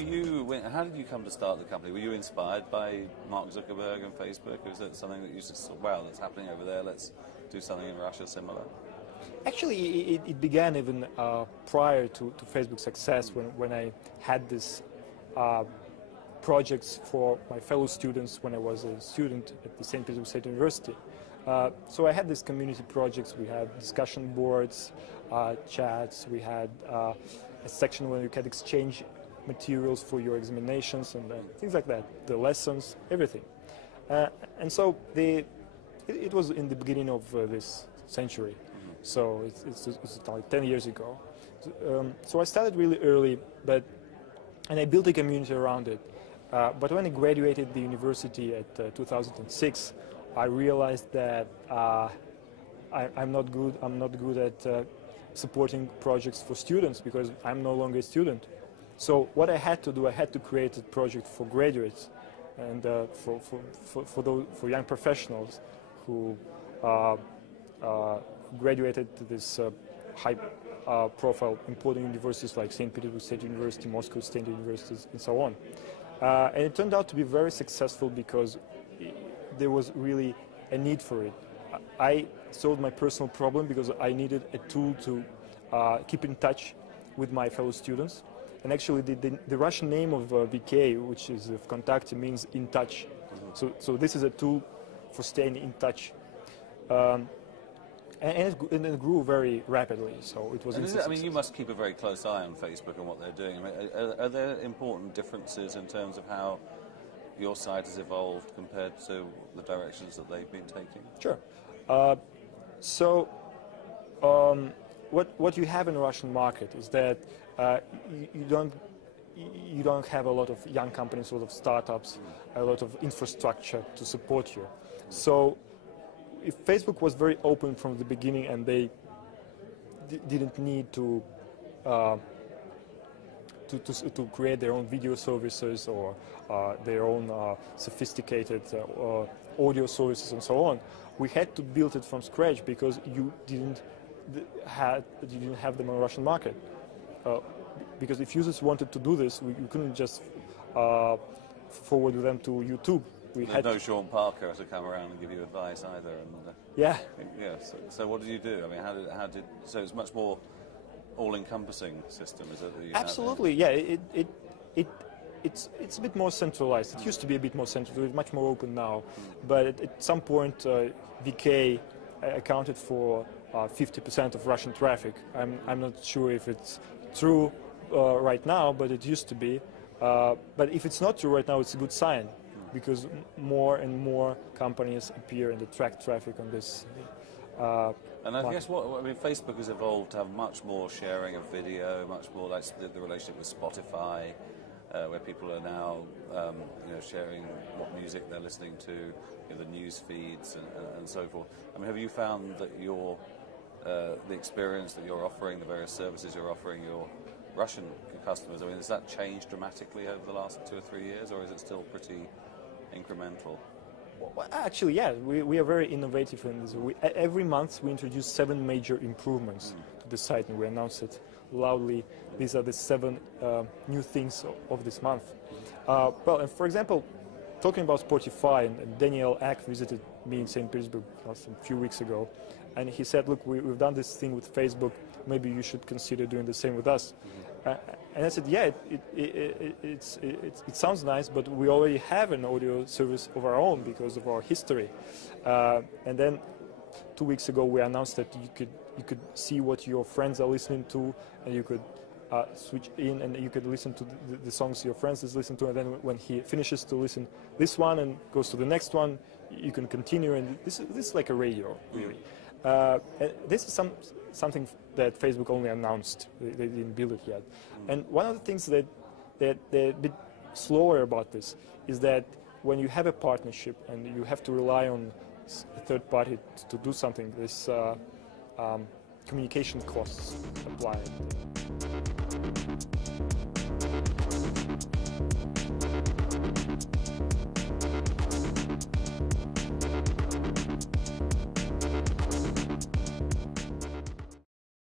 how did you come to start the company? Were you inspired by Mark Zuckerberg and Facebook? Or was it something that you just thought, wow, that's happening over there, let's do something in Russia similar? Actually, it began even prior to Facebook's success when I had this projects for my fellow students when I was a student at the St. Petersburg State University. So I had these community projects. We had discussion boards, chats. We had a section where you could exchange materials for your examinations and things like that, the lessons, everything. And so it was in the beginning of this century. So it's like 10 years ago. So I started really early, and I built a community around it. But when I graduated the university at 2006, I realized that I'm not good at supporting projects for students because I'm no longer a student. So what I had to do, I had to create a project for graduates and for young professionals who graduated to this high-profile important universities like St. Petersburg State University, Moscow State Universities, and so on. And it turned out to be very successful because there was really a need for it. I solved my personal problem because I needed a tool to keep in touch with my fellow students. And actually the Russian name of VK, which is Vkонтакте, means in touch. So this is a tool for staying in touch. And it grew very rapidly, so it was. I mean, you must keep a very close eye on Facebook and what they're doing. I mean, are there important differences in terms of how your site has evolved compared to the directions that they've been taking? Sure. What you have in the Russian market is that you don't have a lot of young companies, a lot of startups, a lot of infrastructure to support you. So if Facebook was very open from the beginning and they didn't need to create their own video services or their own sophisticated audio services and so on, we had to build it from scratch because you didn't have them on the Russian market. Because if users wanted to do this, you couldn't just forward them to YouTube. There's no Sean Parker to come around and give you advice either. And, yeah. Yeah. So what did you do? I mean, how did? So it's much more all-encompassing system, is it? That you Absolutely. Yeah. It's a bit more centralized. It used to be a bit more centralized. It's much more open now. But at some point, VK accounted for 50% of Russian traffic. I'm not sure if it's true right now, but it used to be. But if it's not true right now, it's a good sign, because more and more companies appear and attract traffic on this. And I guess Facebook has evolved to have much more sharing of video, much more like the relationship with Spotify, where people are now sharing what music they're listening to, the news feeds and so forth. I mean, have you found that the experience that you're offering, the various services you're offering your Russian customers, I mean, has that changed dramatically over the last 2 or 3 years, or is it still pretty incremental? Well, actually, yeah, we are very innovative in this. Every month we introduce 7 major improvements to the site, and we announce it loudly. These are the 7 new things of this month. Well, and for example, talking about Spotify, and Daniel Ek visited me in St. Petersburg a few weeks ago, and he said, look, we've done this thing with Facebook, maybe you should consider doing the same with us. And I said, yeah, it sounds nice, but we already have an audio service of our own because of our history. And then 2 weeks ago we announced that you could see what your friends are listening to, and you could switch in and you could listen to the songs your friends is listening to, and then when he finishes to listen this one and goes to the next one, you can continue, and this is like a radio, really. This is something that Facebook only announced. They didn't build it yet. And one of the things that they're a bit slower about this is that when you have a partnership and you have to rely on a third party to do something, this communication costs apply.